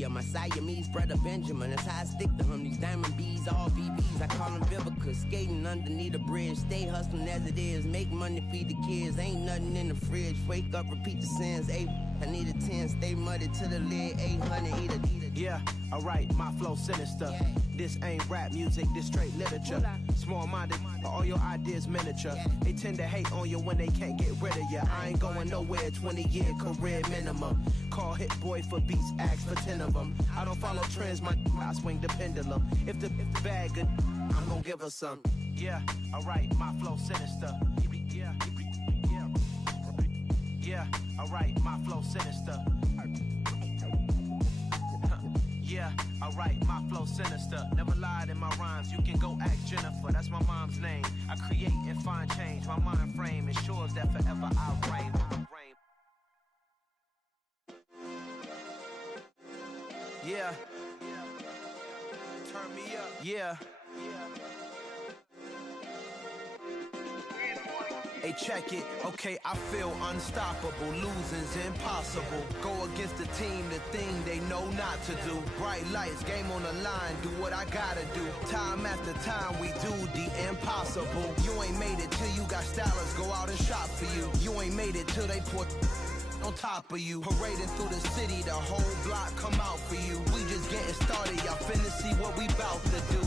Yeah, my Siamese brother Benjamin, that's how I stick to him. These diamond bees, all BBs, I call them Vivica. Skating underneath the bridge, stay hustling as it is. Make money, feed the kids, ain't nothing in the fridge. Wake up, repeat the sins, I need a 10, stay muddy to the lid, 800, eat a. Yeah, alright, my flow sinister. Yeah. This ain't rap music, this straight literature. Small-minded, all your ideas miniature. Yeah. They tend to hate on you when they can't get rid of you. I ain't going nowhere, 20-year career minimum. Call Hit Boy for beats, ask for 10 of them. I don't follow trends, I swing the pendulum. If the bag good, I'm gonna give her some. Yeah, alright, my flow sinister. Yeah, yeah. Yeah, alright, my flow sinister. Yeah, alright, my flow sinister. Never lied in my rhymes, you can go ask Jennifer. That's my mom's name. I create and find change. My mind frame ensures that forever I reign. Yeah. Turn me up. Yeah. Hey, check it. Okay, I feel unstoppable. Losing's impossible. Go against the team, the thing they know not to do. Bright lights, game on the line, do what I gotta do. Time after time, we do the impossible. You ain't made it till you got stylists go out and shop for you. You ain't made it till they put on top of you. Parading through the city, the whole block come out for you. We just getting started, y'all finna see what we bout to do.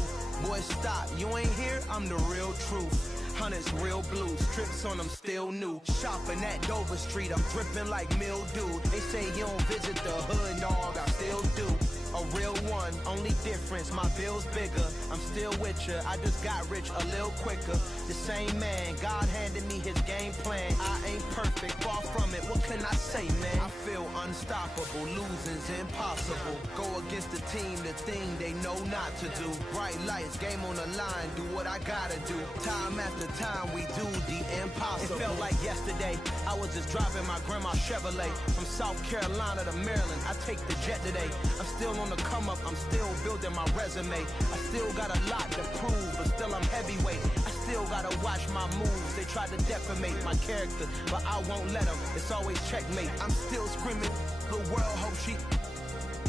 Boy, stop, you ain't here, I'm the real truth. Hunters, real blues, strips on them still new. Shopping at Dover Street, I'm dripping like mildew. They say you don't visit the hood, dog, I still do. A real one, only difference, my bill's bigger. I'm still with ya, I just got rich a little quicker. The same man, God handed me his game plan. I ain't perfect, far from it, what can I say, man? I feel unstoppable, losing's impossible. Go against the team, the thing they know not to do. Bright lights, game on the line, do what I gotta do. Time after time, we do the impossible. It felt like yesterday, I was just driving my grandma's Chevrolet. From South Carolina to Maryland, I take the jet today. I'm still on the come up, I'm still building my resume. I still got a lot to prove, but still I'm heavyweight. I still gotta watch my moves. They try to defamate my character, but I won't let them. It's always checkmate. I'm still screaming, the world hope she.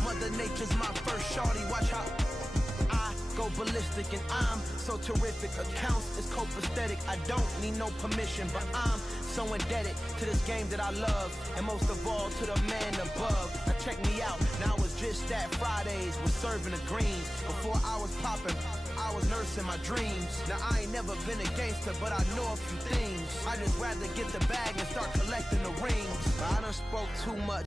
Mother Nature's my first shorty, watch how I go ballistic and I'm so terrific. Accounts is copacetic, I don't need no permission, but I'm so indebted to this game that I love, and most of all to the man above. Now check me out, now it's just that Fridays was serving the greens. Before I was popping, I was nursing my dreams. Now I ain't never been a gangster, but I know a few things. I just rather get the bag and start collecting the rings. But I done spoke too much.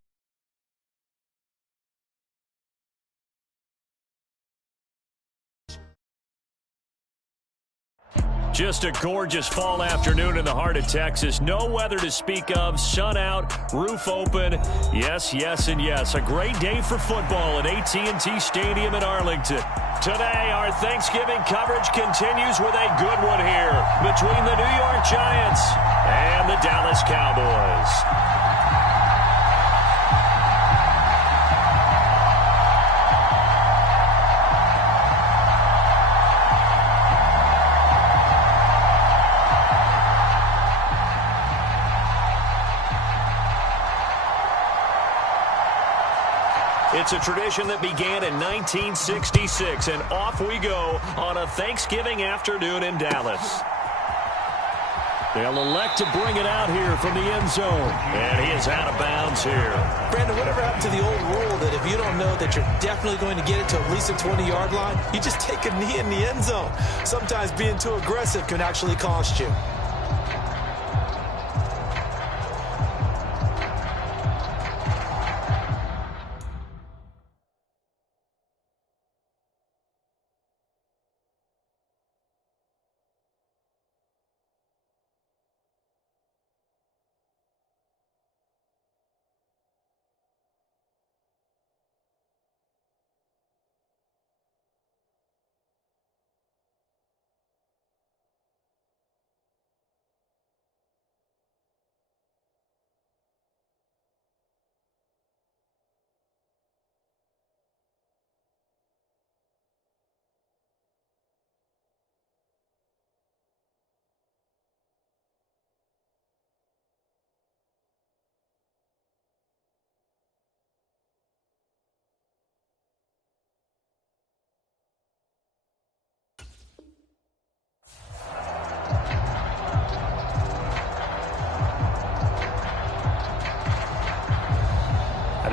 Just a gorgeous fall afternoon in the heart of Texas. No weather to speak of. Sun out, roof open. Yes, yes, and yes. A great day for football at AT&T Stadium in Arlington. Today, our Thanksgiving coverage continues with a good one here between the New York Giants and the Dallas Cowboys. It's a tradition that began in 1966, and off we go on a Thanksgiving afternoon in Dallas. They'll elect to bring it out here from the end zone, and he is out of bounds here. Brandon, whatever happened to the old rule that if you don't know that you're definitely going to get it to at least a 20-yard line, you just take a knee in the end zone. Sometimes being too aggressive can actually cost you.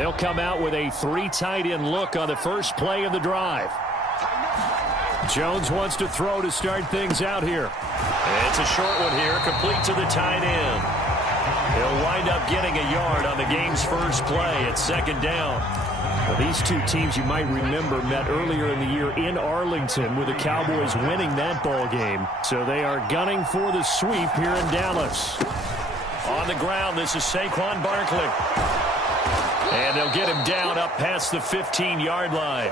They'll come out with a 3 tight end look on the first play of the drive. Jones wants to throw to start things out here. It's a short one here, complete to the tight end. He'll wind up getting a yard on the game's first play at second down. Well, these two teams, you might remember, met earlier in the year in Arlington with the Cowboys winning that ball game. So they are gunning for the sweep here in Dallas. On the ground, this is Saquon Barkley. And they'll get him down up past the 15-yard line.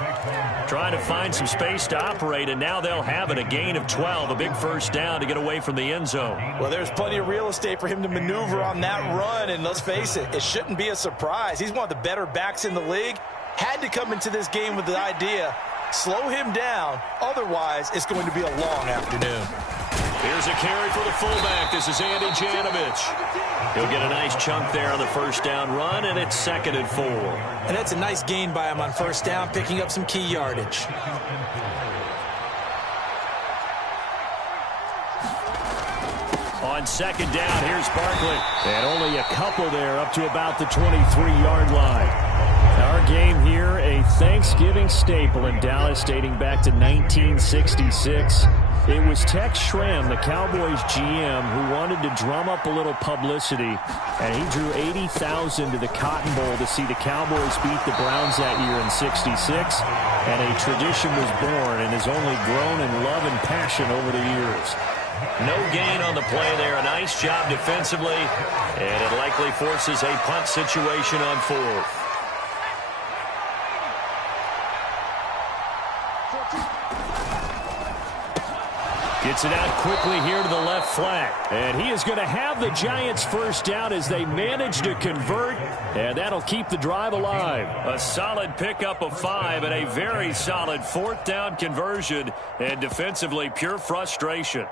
Trying to find some space to operate, and now they'll have it. A gain of 12, a big first down to get away from the end zone. Well, there's plenty of real estate for him to maneuver on that run, and let's face it, it shouldn't be a surprise. He's one of the better backs in the league. Had to come into this game with the idea, slow him down, otherwise it's going to be a long afternoon. Here's a carry for the fullback. This is Andy Janovich. He'll get a nice chunk there on the first down run, and it's 2nd and 4. And that's a nice gain by him on first down, picking up some key yardage. On second down, here's Barkley. And only a couple there up to about the 23-yard line. Our game here, a Thanksgiving staple in Dallas dating back to 1966. It was Tex Schramm, the Cowboys GM, who wanted to drum up a little publicity, and he drew 80,000 to the Cotton Bowl to see the Cowboys beat the Browns that year in '66, and a tradition was born and has only grown in love and passion over the years. No gain on the play there. A nice job defensively, and it likely forces a punt situation on 4th. Gets it out quickly here to the left flat. And he is going to have the Giants first down as they manage to convert. And that'll keep the drive alive. A solid pickup of 5 and a very solid 4th down conversion. And defensively, pure frustration.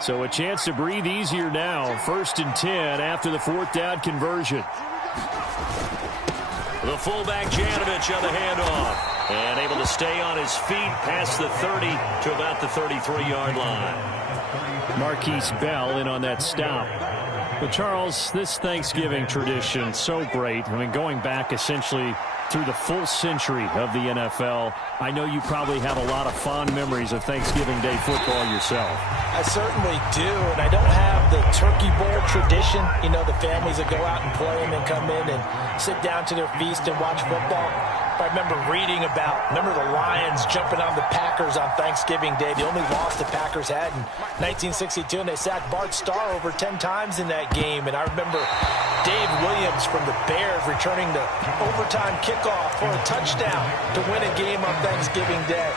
So a chance to breathe easier now. 1st and 10 after the 4th down conversion. The fullback Janovich on the handoff. And able to stay on his feet past the 30 to about the 33-yard line. Marquise Bell in on that stop. But Charles, this Thanksgiving tradition, so great. I mean, going back essentially through the full century of the NFL, I know you probably have a lot of fond memories of Thanksgiving Day football yourself. I certainly do, and I don't have the turkey bowl tradition. You know, the families that go out and play and then come in and sit down to their feast and watch football. I remember reading remember the Lions jumping on the Packers on Thanksgiving Day. The only loss the Packers had in 1962, and they sacked Bart Starr over 10 times in that game. And I remember Dave Williams from the Bears returning the overtime kickoff for a touchdown to win a game on Thanksgiving Day.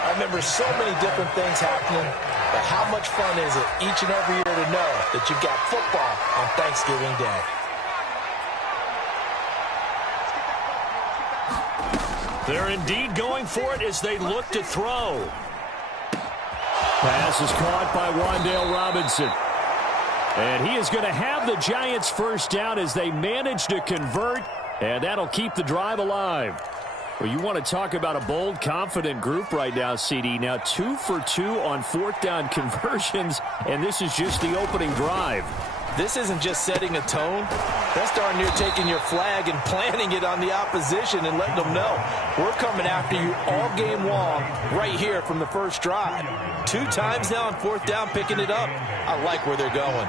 I remember so many different things happening, but how much fun is it each and every year to know that you've got football on Thanksgiving Day? They're indeed going for it as they look to throw. Pass is caught by Wan'Dale Robinson. And he is going to have the Giants first down as they manage to convert, and that'll keep the drive alive. Well, you want to talk about a bold, confident group right now, CD. Now 2 for 2 on 4th down conversions, and this is just the opening drive. This isn't just setting a tone. That's darn near taking your flag and planting it on the opposition and letting them know we're coming after you all game long right here from the first drive. 2 times now on 4th down, picking it up. I like where they're going.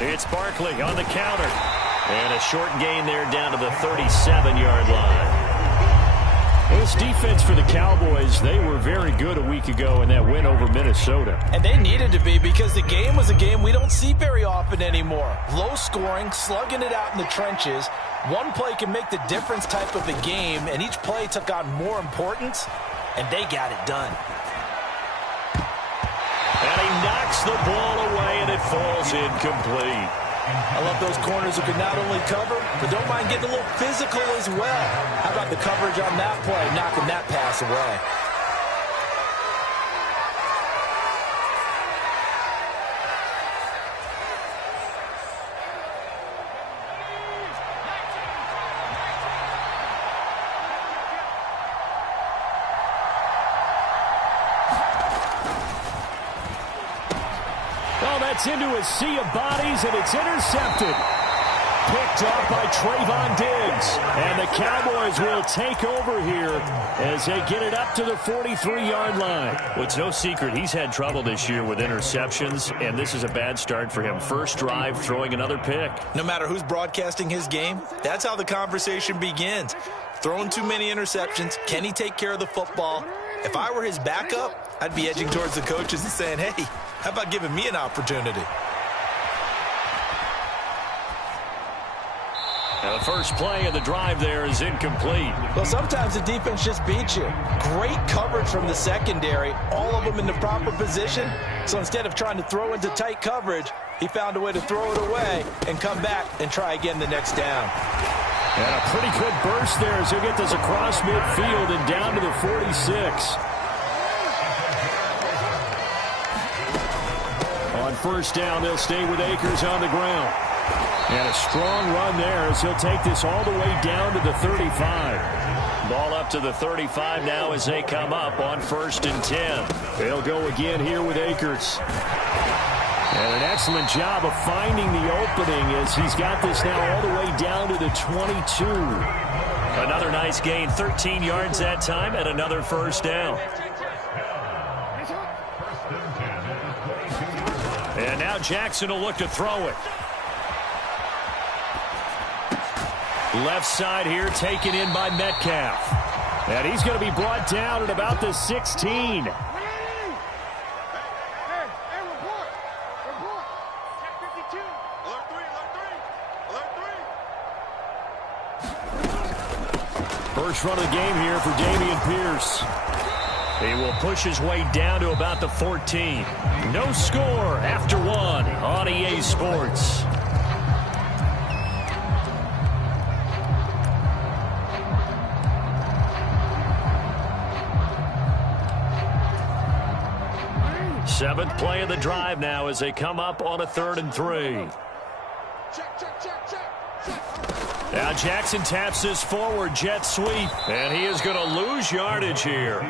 It's Barkley on the counter. And a short gain there down to the 37-yard line. This defense for the Cowboys, they were very good a week ago in that win over Minnesota. And they needed to be, because the game was a game we don't see very often anymore. Low scoring, slugging it out in the trenches. One play can make the difference type of a game, and each play took on more importance, and they got it done. And he knocks the ball away, and it falls incomplete. I love those corners who can not only cover, but don't mind getting a little physical as well. How about the coverage on that play, knocking that pass away? Gets into a sea of bodies, and it's intercepted. Picked off by Trayvon Diggs. And the Cowboys will take over here as they get it up to the 43-yard line. Well, it's no secret he's had trouble this year with interceptions, and this is a bad start for him. First drive, throwing another pick. No matter who's broadcasting his game, that's how the conversation begins. Throwing too many interceptions. Can he take care of the football? If I were his backup, I'd be edging towards the coaches and saying, hey, how about giving me an opportunity? Now the first play of the drive there is incomplete. Well, sometimes the defense just beats you. Great coverage from the secondary, all of them in the proper position. So instead of trying to throw into tight coverage, he found a way to throw it away and come back and try again the next down. And a pretty good burst there as he'll get this across midfield and down to the 46. On first down, they'll stay with Akers on the ground. And a strong run there as he'll take this all the way down to the 35. Ball up to the 35 now as they come up on 1st and 10. They'll go again here with Akers. And an excellent job of finding the opening as he's got this now all the way down to the 22. Another nice gain, 13 yards that time, and another first down. And now Jackson will look to throw it. Left side here taken in by Metcalf. And he's going to be brought down at about the 16. First run of the game here for Dameon Pierce. He will push his way down to about the 14. No score after one on EA Sports. Seventh play of the drive now as they come up on a 3rd and 3. Now Jackson taps this forward jet sweep, and he is going to lose yardage here.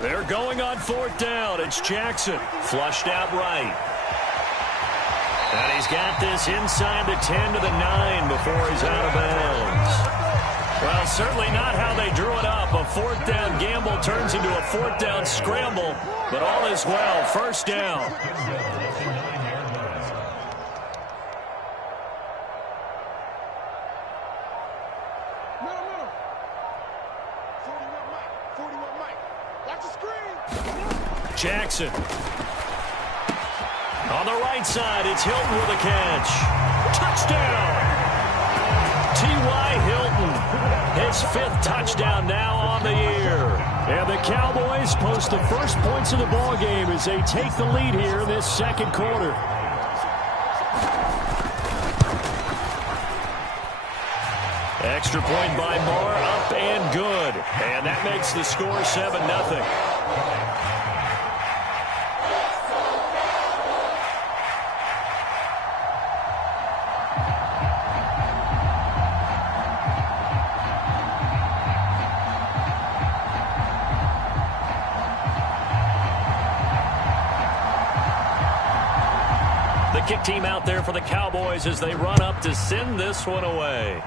They're going on 4th down. It's Jackson. Flushed out right. And he's got this inside the 10 to the 9 before he's out of bounds. Well, certainly not how they drew it up. A 4th down gamble turns into a 4th down scramble, but all is well. First down. Jackson. On the right side, it's Hilton with a catch. Touchdown! T.Y. Hilton, his 5th touchdown now on the year. And the Cowboys post the first points of the ball game as they take the lead here in this 2nd quarter. Extra point by Moore, up and good. And that makes the score 7-0. Kick team out there for the Cowboys as they run up to send this one away.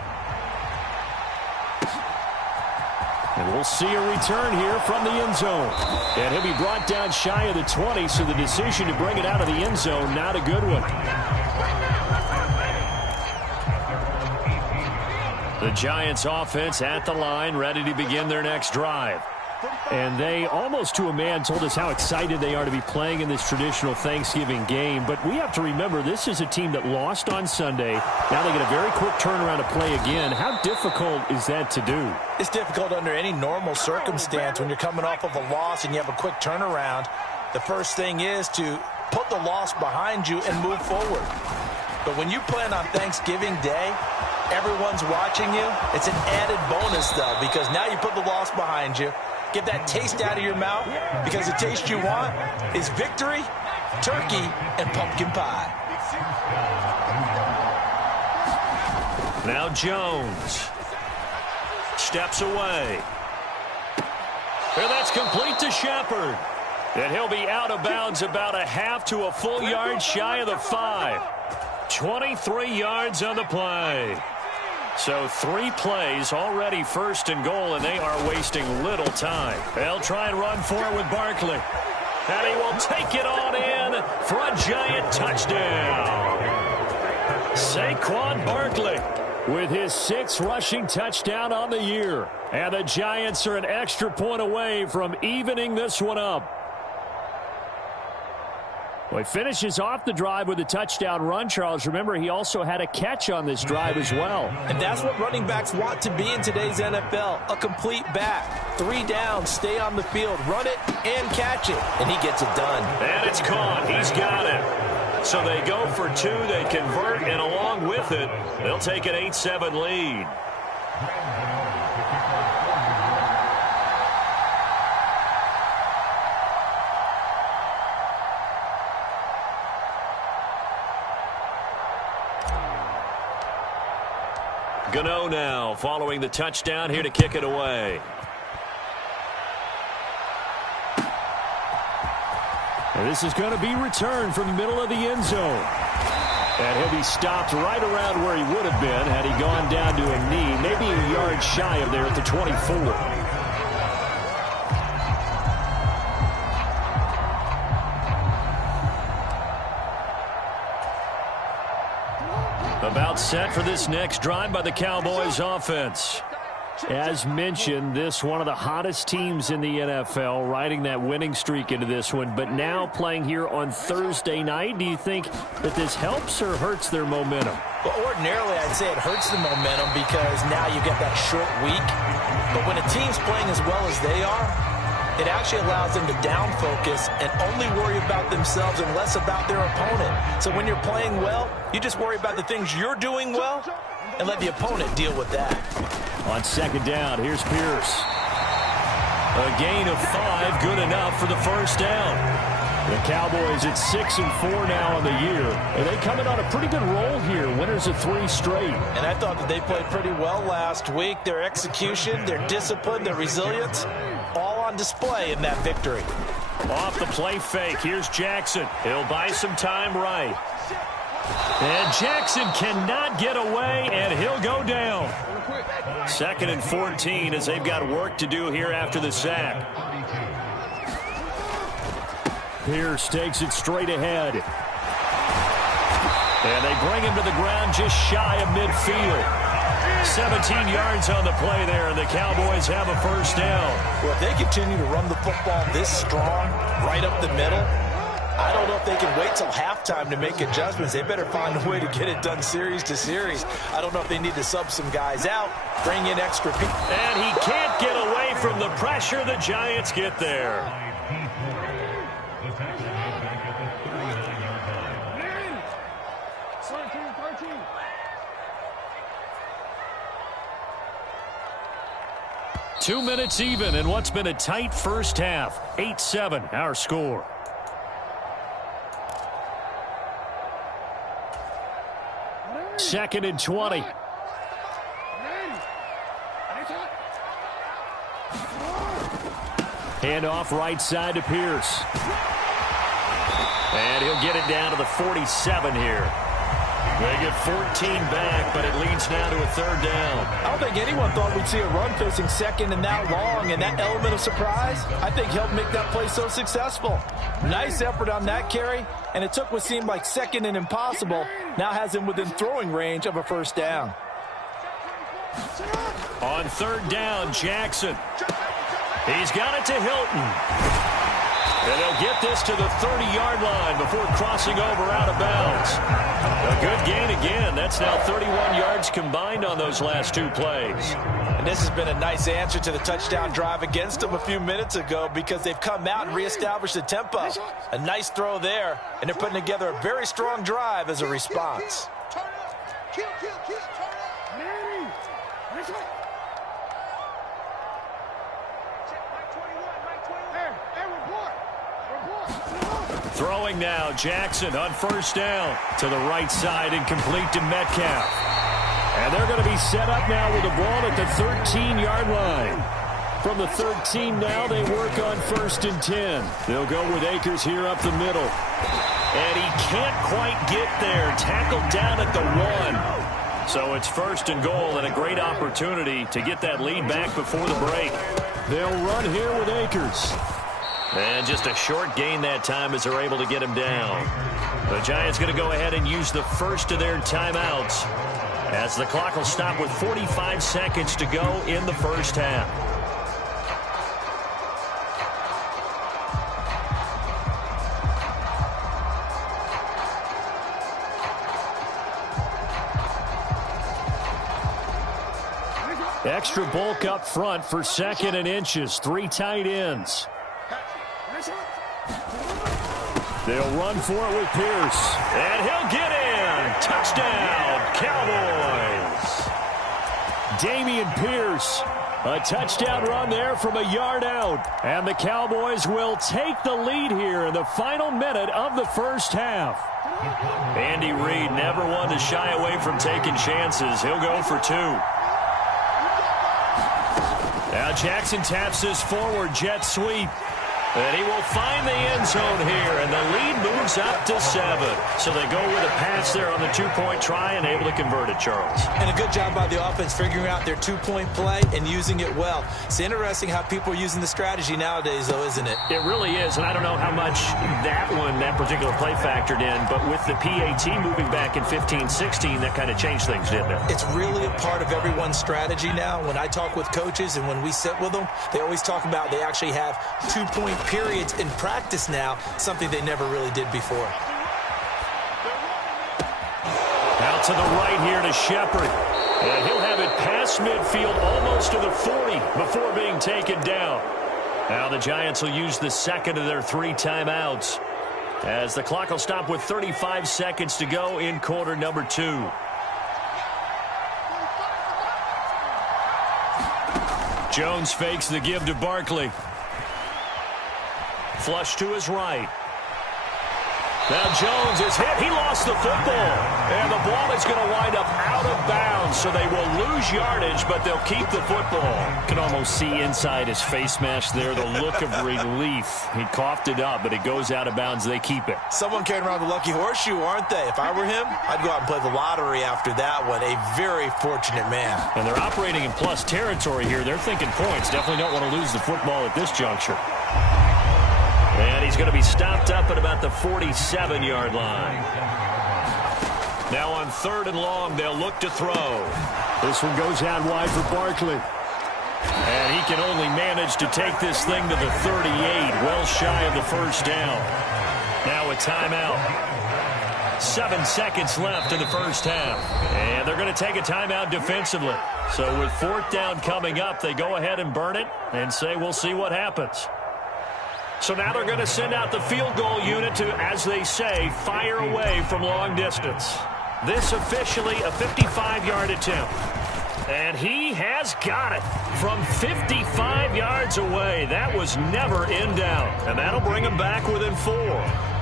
And we'll see a return here from the end zone. And he'll be brought down shy of the 20, so the decision to bring it out of the end zone, not a good one. The Giants offense at the line, ready to begin their next drive. And they, almost to a man, told us how excited they are to be playing in this traditional Thanksgiving game. But we have to remember, this is a team that lost on Sunday. Now they get a very quick turnaround to play again. How difficult is that to do? It's difficult under any normal circumstance when you're coming off of a loss and you have a quick turnaround. The first thing is to put the loss behind you and move forward. But when you plan on Thanksgiving Day, everyone's watching you. It's an added bonus, though, because now you put the loss behind you. Get that taste out of your mouth, because the taste you want is victory, turkey, and pumpkin pie. Now Jones steps away. And that's complete to Shepard. And he'll be out of bounds about a half to a full yard shy of the 5. 23 yards on the play. So 3 plays already first and goal, and they are wasting little time. They'll try and run for it with Barkley. And he will take it on in for a giant touchdown. Saquon Barkley with his 6th rushing touchdown on the year. And the Giants are an extra point away from evening this one up. Well, he finishes off the drive with a touchdown run, Charles. Remember, he also had a catch on this drive as well. And that's what running backs want to be in today's NFL, a complete back. 3 downs, stay on the field, run it, and catch it. And he gets it done. And it's caught. He's got it. So they go for 2, they convert, and along with it, they'll take an 8-7 lead. Gano now following the touchdown here to kick it away. And this is going to be returned from the middle of the end zone. And he'll be stopped right around where he would have been had he gone down to a knee, maybe a yard shy of there at the 24. About set for this next drive by the Cowboys offense. As mentioned, this one of the hottest teams in the NFL, riding that winning streak into this one, but now playing here on Thursday night. Do you think that this helps or hurts their momentum? Well, ordinarily, I'd say it hurts the momentum because now you get that short week. But when a team's playing as well as they are, it actually allows them to down focus and only worry about themselves and less about their opponent. So when you're playing well, you just worry about the things you're doing well and let the opponent deal with that. On second down, here's Pierce. A gain of 5, good enough for the first down. The Cowboys at 6-4 now on the year. And they come in on a pretty good roll here. Winners of 3 straight. And I thought that they played pretty well last week. Their execution, their discipline, their resilience, all on display in that victory. Off the play fake, here's Jackson. He'll buy some time right. And Jackson cannot get away, and he'll go down. 2nd and 14 as they've got work to do here after the sack. Pierce takes it straight ahead. And they bring him to the ground just shy of midfield. 17 yards on the play there, and the Cowboys have a first down. Well, if they continue to run the football this strong, right up the middle, I don't know if they can wait till halftime to make adjustments. They better find a way to get it done series to series. I don't know if they need to sub some guys out, bring in extra people. And he can't get away from the pressure. The Giants get there. Two minutes even in what's been a tight first half. 8-7 our score. Second and 20. Handoff right side to Pierce. And he'll get it down to the 47 here. They get 14 back, but it leads now to a third down. I don't think anyone thought we'd see a run facing second and that long, and that element of surprise, I think, helped make that play so successful. Nice effort on that carry, and it took what seemed like second and impossible, now has him within throwing range of a first down. On third down, Jackson. He's got it to Hilton. And they'll get this to the 30-yard line before crossing over out of bounds. A good gain again. That's now 31 yards combined on those last 2 plays. And this has been a nice answer to the touchdown drive against them a few minutes ago because they've come out and reestablished the tempo. A nice throw there, and they're putting together a very strong drive as a response. Throwing now, Jackson on first down to the right side and complete to Metcalf. And they're going to be set up now with the ball at the 13-yard line. From the 13 now, they work on 1st and 10. They'll go with Akers here up the middle. And he can't quite get there. Tackled down at the 1. So it's 1st and goal and a great opportunity to get that lead back before the break. They'll run here with Akers. And just a short gain that time as they're able to get him down. The Giants going to go ahead and use the first of their timeouts as the clock will stop with 45 seconds to go in the first half. Extra bulk up front for 2nd and inches. 3 tight ends. They'll run for it with Pierce. And he'll get in. Touchdown, Cowboys. Dameon Pierce. A touchdown run there from a yard out. And the Cowboys will take the lead here in the final minute of the first half. Andy Reid never one to shy away from taking chances. He'll go for 2. Now Jackson taps this forward jet sweep. And he will find the end zone here, and the lead moves up to 7. So they go with a pass there on the 2-point try and able to convert it, Charles. And a good job by the offense figuring out their 2-point play and using it well. It's interesting how people are using the strategy nowadays, though, isn't it? It really is, and I don't know how much that particular play factored in, but with the PAT moving back in 15-16, that kind of changed things, didn't it? It's really a part of everyone's strategy now. When I talk with coaches and when we sit with them, they always talk about they actually have 2-point periods in practice now, something they never really did before. Out to the right here to Shepard. And he'll have it past midfield almost to the 40 before being taken down. Now the Giants will use the second of their 3 timeouts as the clock will stop with 35 seconds to go in quarter number 2. Jones fakes the give to Barkley. Flush to his right. Now Jones is hit. He lost the football. And the ball is going to wind up out of bounds. So they will lose yardage, but they'll keep the football. Can almost see inside his face mask there the look of relief. He coughed it up, but it goes out of bounds. They keep it. Someone carrying around the lucky horseshoe, aren't they? If I were him, I'd go out and play the lottery after that one. A very fortunate man. And they're operating in plus territory here. They're thinking points. Definitely don't want to lose the football at this juncture. And he's going to be stopped up at about the 47-yard line. Now on 3rd and long, they'll look to throw. This one goes out wide for Barkley. And he can only manage to take this thing to the 38, well shy of the first down. Now a timeout. 7 seconds left in the first half. And they're going to take a timeout defensively. So with 4th down coming up, they go ahead and burn it and say we'll see what happens. So now they're going to send out the field goal unit to, as they say, fire away from long distance. This officially a 55-yard attempt. And he has got it from 55 yards away. That was never in doubt. And that'll bring him back within 4.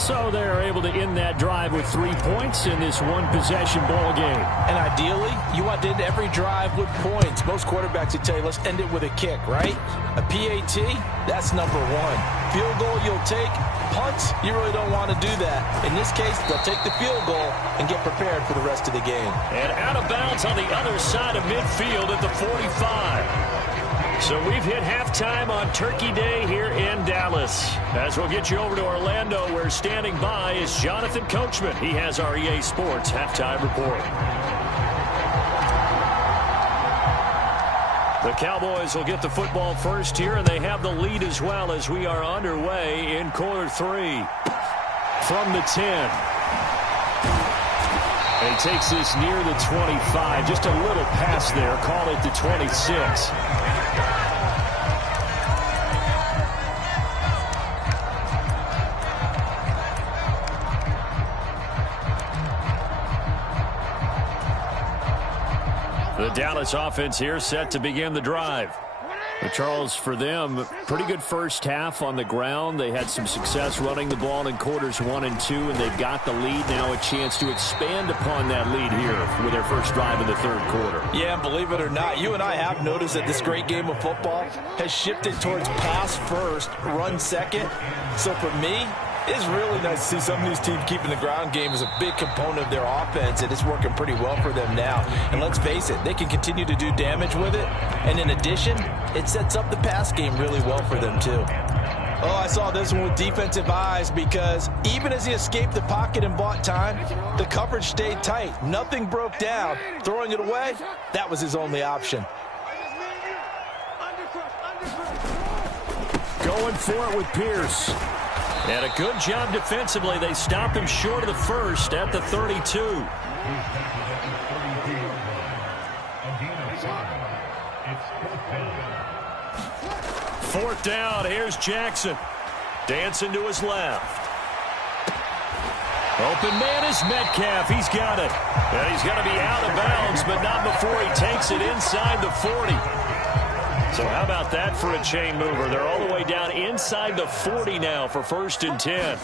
So they're able to end that drive with 3 points in this one-possession ball game. And ideally, you want to end every drive with points. Most quarterbacks would tell you, let's end it with a kick, right? A PAT, that's number 1. Field goal you'll take. Punts, you really don't want to do that. In this case, they'll take the field goal and get prepared for the rest of the game. And out of bounds on the other side of midfield at the 45. So we've hit halftime on Turkey Day here in Dallas. As we'll get you over to Orlando, where standing by is Jonathan Coachman. He has our EA Sports halftime report. The Cowboys will get the football first here, and they have the lead as well as we are underway in quarter 3. From the 10. And he takes this near the 25. Just a little pass there. Call it the 26. The Dallas offense here set to begin the drive. But Charles, for them, pretty good first half on the ground. They had some success running the ball in quarters 1 and 2, and they've got the lead now, a chance to expand upon that lead here with their first drive in the third quarter. Yeah, believe it or not, you and I have noticed that this great game of football has shifted towards pass first, run second. So for me, it's really nice to see some of these teams keeping the ground game as a big component of their offense, and it's working pretty well for them now. And let's face it, they can continue to do damage with it. And in addition, it sets up the pass game really well for them too. Oh, I saw this one with defensive eyes because even as he escaped the pocket and bought time, the coverage stayed tight. Nothing broke down. Throwing it away, that was his only option. Going for it with Pierce. And a good job defensively. They stop him short of the first at the 32. Fourth down. Here's Jackson. Dancing to his left. Open man is Metcalf. He's got it. And he's going to be out of bounds, but not before he takes it inside the 40. So how about that for a chain mover? They're all the way down inside the 40 now for 1st and 10.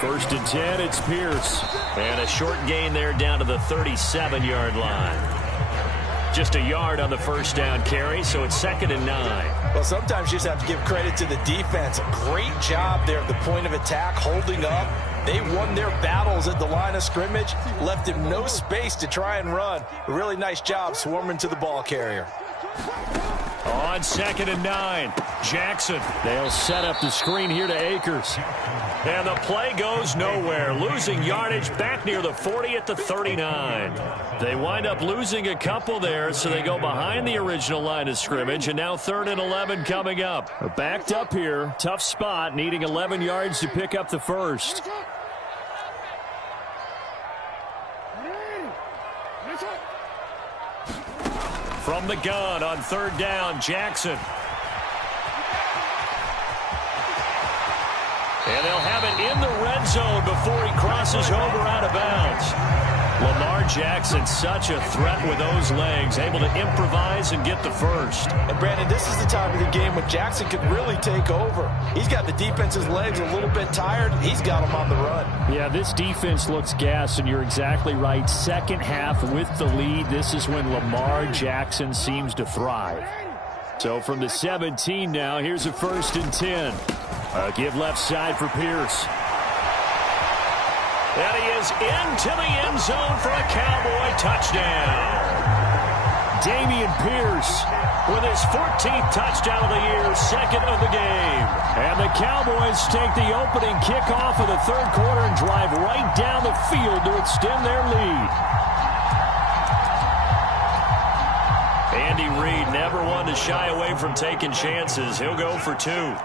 1st and 10, it's Pierce. And a short gain there down to the 37-yard line. Just a yard on the first down carry, so it's 2nd and 9. Well, sometimes you just have to give credit to the defense. A great job there at the point of attack, holding up. They won their battles at the line of scrimmage, left him no space to try and run. A really nice job swarming to the ball carrier. On 2nd and 9, Jackson. They'll set up the screen here to Akers. And the play goes nowhere. Losing yardage back near the 40 at the 39. They wind up losing a couple there, so they go behind the original line of scrimmage, and now 3rd and 11 coming up. Backed up here. Tough spot, needing 11 yards to pick up the first. From the gun on 3rd down, Jackson. And they'll have it in the red zone before he crosses over out of bounds. Lamar Jackson, such a threat with those legs, able to improvise and get the first. And Brandon, this is the time of the game when Jackson could really take over. He's got the defense's legs a little bit tired. He's got them on the run. Yeah, this defense looks gassed, and you're exactly right. Second half with the lead. This is when Lamar Jackson seems to thrive. So from the 17 now, here's a 1st and 10. Give left side for Pierce. And he is into the end zone for a Cowboy touchdown. Dameon Pierce with his 14th touchdown of the year, 2nd of the game. And the Cowboys take the opening kickoff of the 3rd quarter and drive right down the field to extend their lead. Andy Reid never one to shy away from taking chances. He'll go for 2.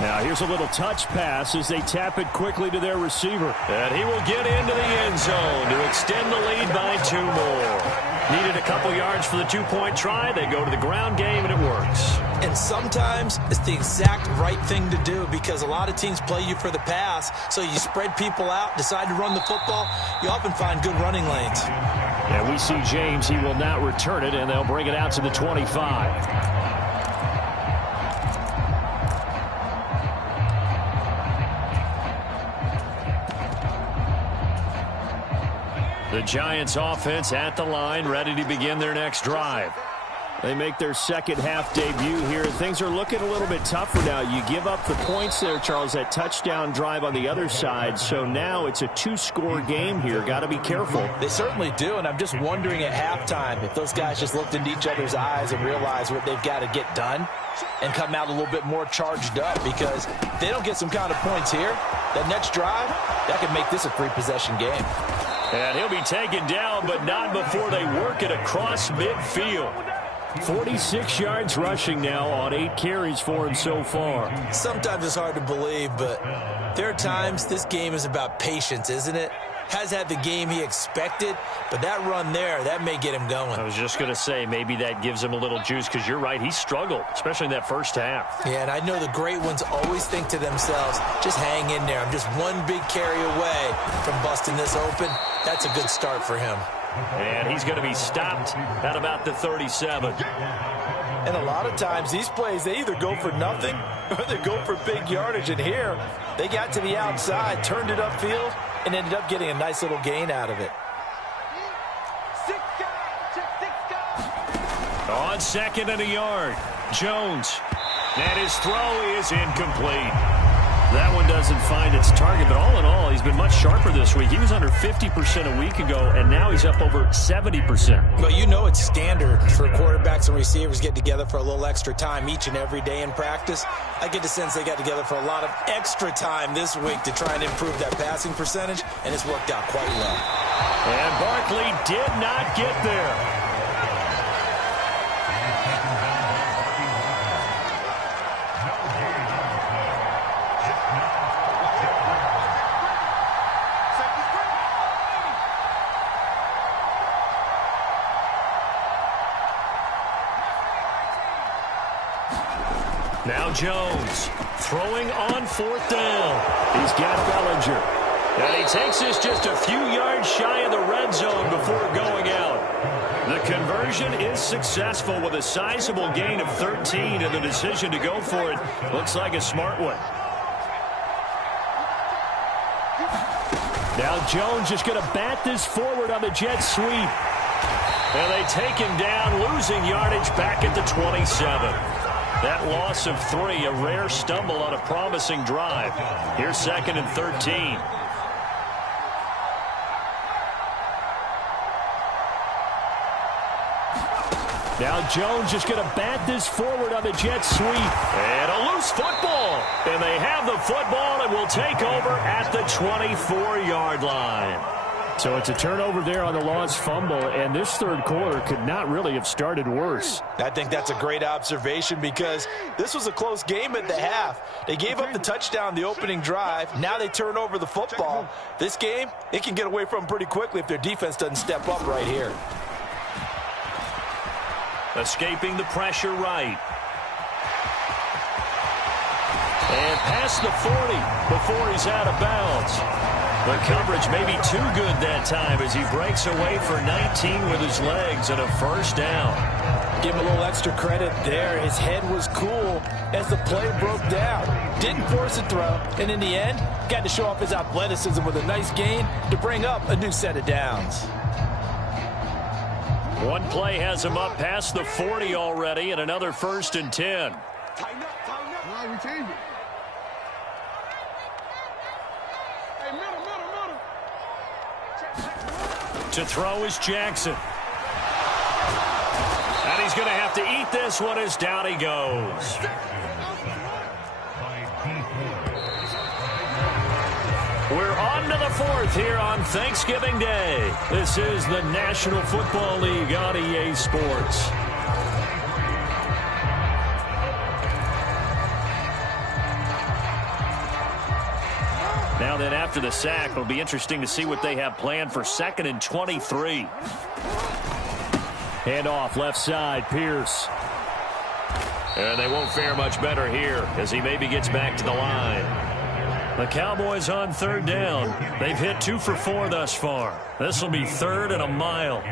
Now here's a little touch pass as they tap it quickly to their receiver. And he will get into the end zone to extend the lead by 2 more. Needed a couple yards for the 2-point try. They go to the ground game, and it works. And sometimes it's the exact right thing to do because a lot of teams play you for the pass. So you spread people out, decide to run the football. You often find good running lanes. And we see James. He will not return it, and they'll bring it out to the 25. The Giants offense at the line, ready to begin their next drive. They make their second half debut here. Things are looking a little bit tougher now. You give up the points there, Charles, that touchdown drive on the other side. So now it's a 2-score game here. Got to be careful. They certainly do, and I'm just wondering at halftime if those guys just looked into each other's eyes and realized what they've got to get done and come out a little bit more charged up, because if they don't get some kind of points here, that next drive, that could make this a 3-possession game. And he'll be taken down, but not before they work it across midfield. 46 yards rushing now on 8 carries for him so far. Sometimes it's hard to believe, but there are times this game is about patience, isn't it? Has had the game he expected, but that run there, that may get him going. I was just going to say, maybe that gives him a little juice, because you're right, he struggled, especially in that first half. Yeah, and I know the great ones always think to themselves, just hang in there. I'm just one big carry away from busting this open. That's a good start for him. And he's going to be stopped at about the 37. And a lot of times these plays, they either go for nothing or they go for big yardage. And here, they got to the outside, turned it upfield, and ended up getting a nice little gain out of it. On 2nd and a yard, Jones. And his throw is incomplete. That one doesn't find its target, but all in all, he's been much sharper this week. He was under 50% a week ago, and now he's up over 70%. Well, you know it's standard for quarterbacks and receivers get together for a little extra time each and every day in practice. I get the sense they got together for a lot of extra time this week to try and improve that passing percentage, and it's worked out quite well. And Barkley did not get there. Now Jones throwing on 4th down. He's got Bellinger. And he takes this just a few yards shy of the red zone before going out. The conversion is successful with a sizable gain of 13, and the decision to go for it looks like a smart one. Now Jones is going to bat this forward on the jet sweep. And they take him down, losing yardage back at the 27. That loss of 3, a rare stumble on a promising drive. Here's 2nd and 13. Now Jones is going to bat this forward on the jet sweep. And a loose football. And they have the football and will take over at the 24-yard line. So it's a turnover there on the lost fumble, and this third quarter could not really have started worse. I think that's a great observation because this was a close game at the half. They gave up the touchdown the opening drive. Now they turn over the football. This game, it can get away from them pretty quickly if their defense doesn't step up right here. Escaping the pressure right. And past the 40 before he's out of bounds. The coverage may be too good that time as he breaks away for 19 with his legs and a first down. Give him a little extra credit there. His head was cool as the play broke down. Didn't force a throw, and in the end, got to show off his athleticism with a nice gain to bring up a new set of downs. One play has him up past the 40 already, and another 1st and 10. Tighten up. No, we change it. Hey, middle. To throw is Jackson. And he's going to have to eat this one as down he goes. We're on to the 4th here on Thanksgiving Day. This is the National Football League on EA Sports. Now then, after the sack, it'll be interesting to see what they have planned for 2nd and 23. Handoff left side, Pierce. And they won't fare much better here as he maybe gets back to the line. The Cowboys on 3rd down. They've hit 2 for 4 thus far. This will be 3rd and a mile.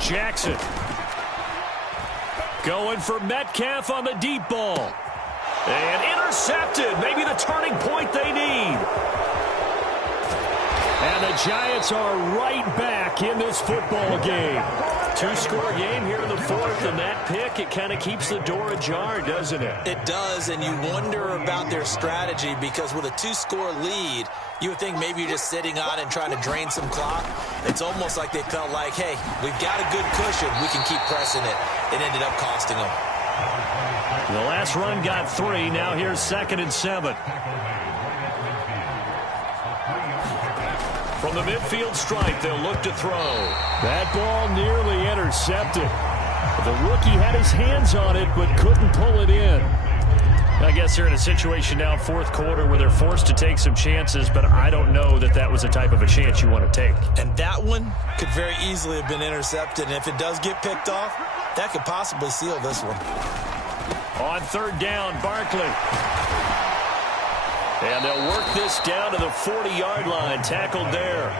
Jackson going for Metcalf on the deep ball. And intercepted. Maybe the turning point they need. And the Giants are right back in this football game. 2-score game here in the 4th, and that pick, it kind of keeps the door ajar, doesn't it? It does, and you wonder about their strategy because with a 2-score lead, you would think maybe you're just sitting on and trying to drain some clock. It's almost like they felt like, hey, we've got a good cushion. We can keep pressing it. It ended up costing them. The last run got 3. Now here's 2nd and 7. From the midfield stripe, they'll look to throw. That ball nearly intercepted. The rookie had his hands on it but couldn't pull it in. I guess they're in a situation now, 4th quarter, where they're forced to take some chances, but I don't know that that was the type of a chance you want to take. And that one could very easily have been intercepted, and if it does get picked off, that could possibly seal this one. On third down, Barkley. And they'll work this down to the 40-yard line. Tackled there.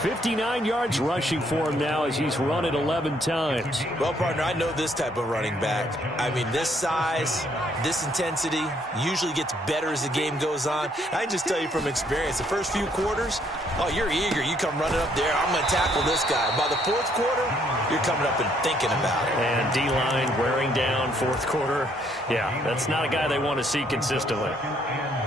59 yards rushing for him now as he's run it 11 times. Well, partner, I know this type of running back. I mean, this size, this intensity usually gets better as the game goes on. I can just tell you from experience, the first few quarters, oh, you're eager. You come running up there, I'm going to tackle this guy. By the fourth quarter, you're coming up and thinking about it. And D-line wearing down fourth quarter. Yeah, that's not a guy they want to see consistently.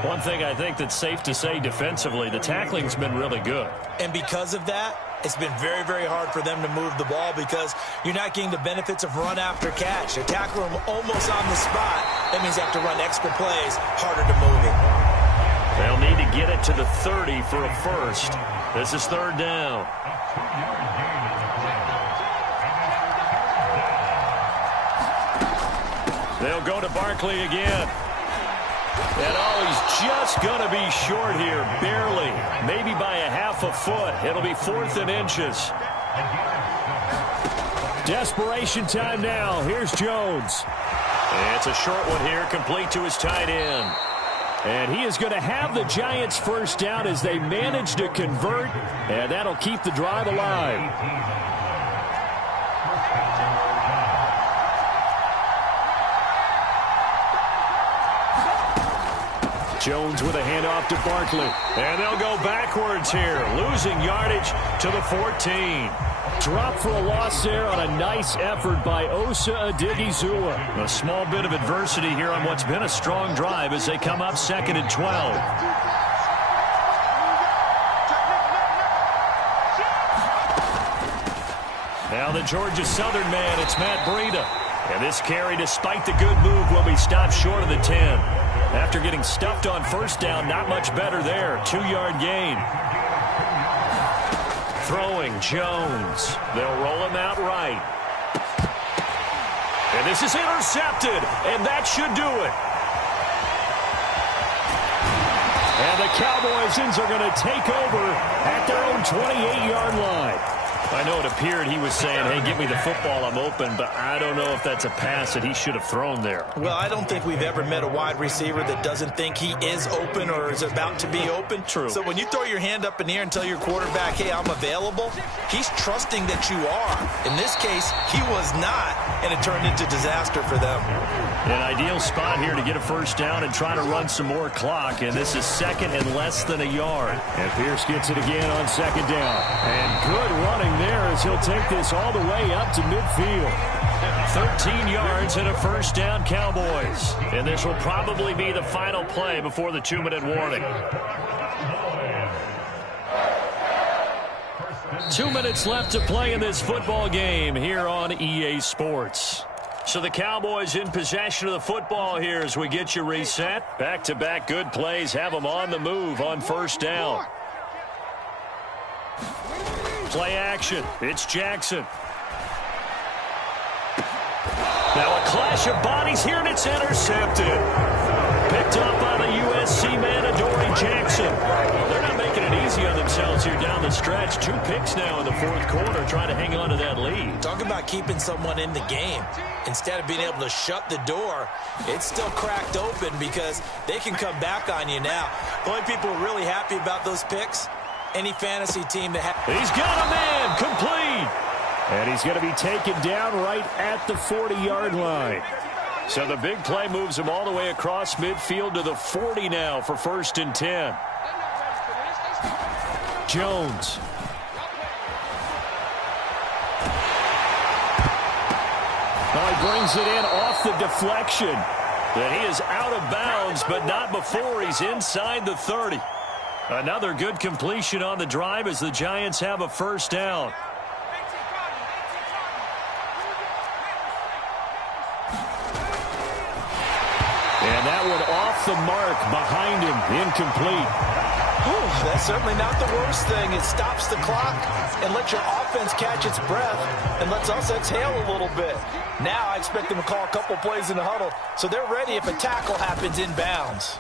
One thing I think that's safe to say defensively, the tackling's been really good. And because of that, it's been very, very hard for them to move the ball because you're not getting the benefits of run after catch. They're tackling them almost on the spot. That means they have to run extra plays, harder to move it. They'll need to get it to the 30 for a first. This is third down. They'll go to Barkley again. And he's just going to be short here, barely, maybe by a half a foot. It'll be 4th and inches. Desperation time now. Here's Jones. It's a short one here, complete to his tight end. And he is going to have the Giants first down as they manage to convert, and that'll keep the drive alive. Jones with a handoff to Barkley. And they'll go backwards here, losing yardage to the 14. Drop for a loss there on a nice effort by Osa Odighizuwa. A small bit of adversity here on what's been a strong drive as they come up 2nd and 12. Now the Georgia Southern man, it's Matt Breida. And this carry, despite the good move, will be stopped short of the 10. After getting stuffed on first down, not much better there. 2-yard gain. Throwing, Jones. They'll roll him out right. And this is intercepted, and that should do it. And the Cowboys are going to take over at their own 28-yard line. I know it appeared he was saying, hey, give me the football, I'm open, but I don't know if that's a pass that he should have thrown there. Well, I don't think we've ever met a wide receiver that doesn't think he is open or is about to be open. True. So when you throw your hand up in the air and tell your quarterback, hey, I'm available, he's trusting that you are. In this case, he was not, and it turned into disaster for them. An ideal spot here to get a first down and try to run some more clock, and this is 2nd and less than a yard. And Pierce gets it again on 2nd down. And good running there as he'll take this all the way up to midfield. 13 yards and a first down, Cowboys. And this will probably be the final play before the 2-minute warning. 2 minutes left to play in this football game here on EA Sports. So the Cowboys in possession of the football here as we get you reset. Back-to-back good plays have them on the move on first down. Play action. It's Jackson. Now a clash of bodies here, and it's intercepted. Picked up by the USC man, Adoree Jackson. They're not making it easy on themselves here down the stretch. 2 picks now in the fourth quarter, trying to hang on to that lead. Talk about keeping someone in the game. Instead of being able to shut the door, it's still cracked open because they can come back on you now. The only people who are really happy about those picks, any fantasy team that has. He's got a man, complete. And he's going to be taken down right at the 40-yard line. So the big play moves him all the way across midfield to the 40 now for 1st and 10. Jones. Now he brings it in off the deflection. And he is out of bounds, but not before he's inside the 30. Another good completion on the drive as the Giants have a first down. And that one off the mark behind him, incomplete. Whew, that's certainly not the worst thing. It stops the clock and lets your offense catch its breath and lets us exhale a little bit. Now I expect them to call a couple plays in the huddle so they're ready if a tackle happens in bounds.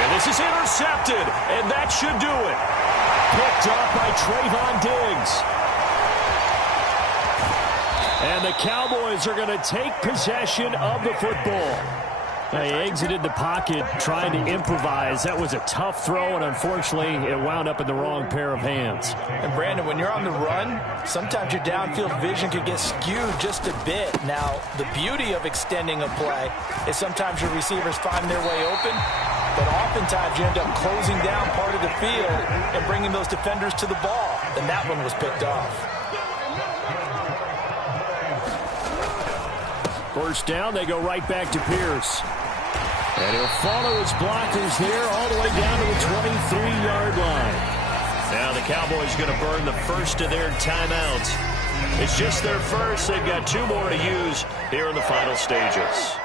And this is intercepted, and that should do it. Picked up by Trayvon Diggs. And the Cowboys are going to take possession of the football. They exited the pocket trying to improvise. That was a tough throw, and unfortunately, it wound up in the wrong pair of hands. And, Brandon, when you're on the run, sometimes your downfield vision can get skewed just a bit. Now, the beauty of extending a play is sometimes your receivers find their way open, but oftentimes you end up closing down part of the field and bringing those defenders to the ball. And that one was picked off. First down, they go right back to Pierce. And he'll follow his blockers there all the way down to the 23-yard line. Now the Cowboys going to burn the first of their timeouts. It's just their first. They've got 2 more to use here in the final stages.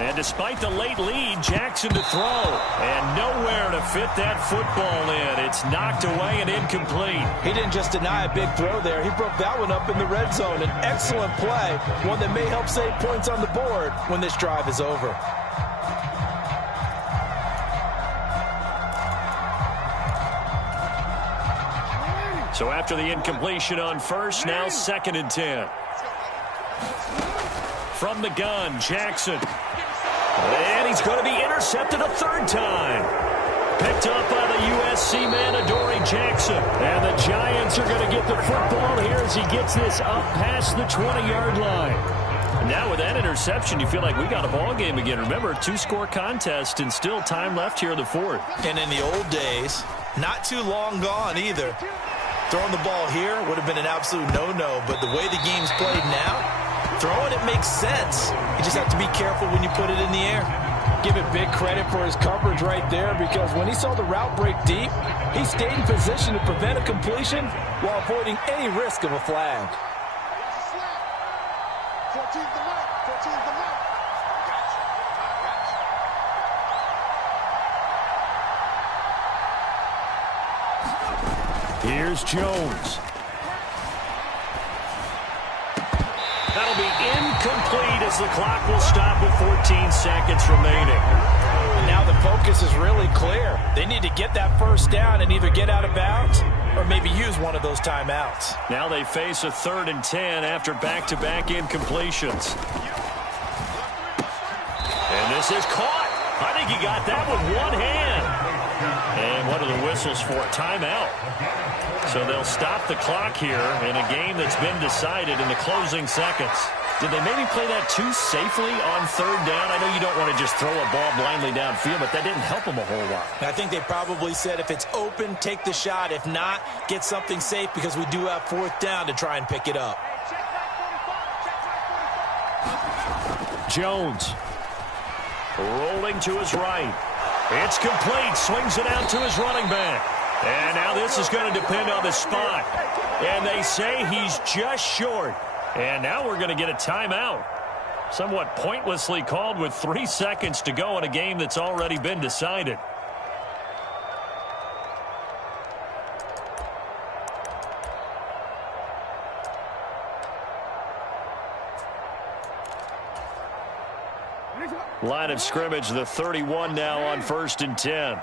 And despite the late lead, Jackson to throw. And nowhere to fit that football in. It's knocked away and incomplete. He didn't just deny a big throw there. He broke that one up in the red zone. An excellent play, one that may help save points on the board when this drive is over. So after the incompletion on first, now 2nd and 10. From the gun, Jackson. And he's going to be intercepted a 3rd time. Picked up by the USC man, Adoree Jackson. And the Giants are going to get the football here as he gets this up past the 20-yard line. And now with that interception, you feel like we got a ball game again. Remember, 2-score contest and still time left here in the 4th. And in the old days, not too long gone either. Throwing the ball here would have been an absolute no-no. But the way the game's played now, throwing it makes sense. You just have to be careful when you put it in the air. Give it big credit for his coverage right there, because when he saw the route break deep, he stayed in position to prevent a completion while avoiding any risk of a flag. 14's the mark. 14's the mark. Here's Jones. That'll be incomplete as the clock will stop with 14 seconds remaining. And now the focus is really clear. They need to get that first down and either get out of bounds or maybe use one of those timeouts. Now they face a 3rd and 10 after back-to-back incompletions. And this is caught. I think he got that with one hand. And what are the whistles for? Timeout. So they'll stop the clock here in a game that's been decided in the closing seconds. Did they maybe play that too safely on 3rd down? I know you don't want to just throw a ball blindly downfield, but that didn't help them a whole lot. I think they probably said if it's open, take the shot. If not, get something safe because we do have 4th down to try and pick it up. Jones rolling to his right. It's complete. Swings it out to his running back. And now this is going to depend on the spot. And they say he's just short. And now we're going to get a timeout. Somewhat pointlessly called with 3 seconds to go in a game that's already been decided. Line of scrimmage, the 31 now on 1st and 10.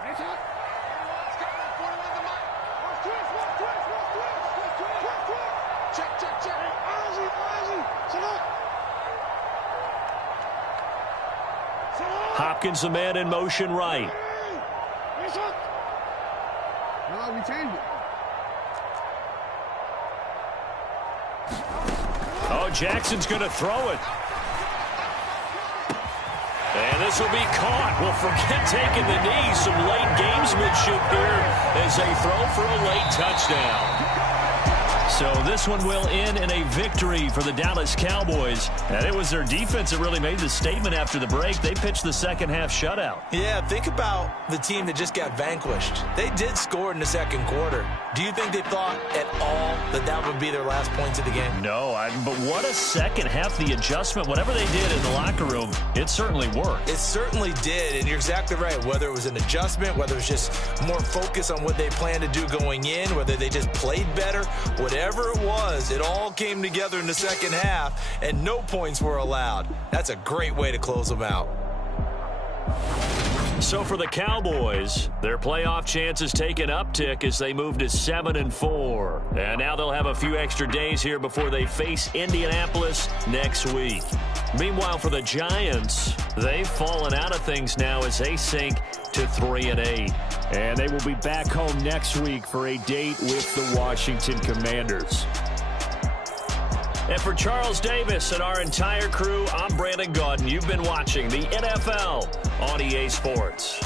Hopkins, the man in motion right. No, we changed it. Oh, Jackson's going to throw it. And this will be caught. Well, forget taking the knee. Some late gamesmanship here as they throw for a late touchdown. So this one will end in a victory for the Dallas Cowboys. And it was their defense that really made the statement after the break. They pitched the second half shutout. Yeah, think about the team that just got vanquished. They did score in the 2nd quarter. Do you think they thought at all that that would be their last points of the game? No, but what a second half. The adjustment, whatever they did in the locker room, it certainly worked. It certainly did, and you're exactly right. Whether it was an adjustment, whether it was just more focus on what they planned to do going in, whether they just played better, whatever it was, it all came together in the second half, and no points were allowed. That's a great way to close them out. So for the Cowboys, their playoff chances take an uptick as they move to 7-4. And now they'll have a few extra days here before they face Indianapolis next week. Meanwhile, for the Giants, they've fallen out of things now as they sink to 3-8. And they will be back home next week for a date with the Washington Commanders. And for Charles Davis and our entire crew, I'm Brandon Gaudin. You've been watching the NFL on EA Sports.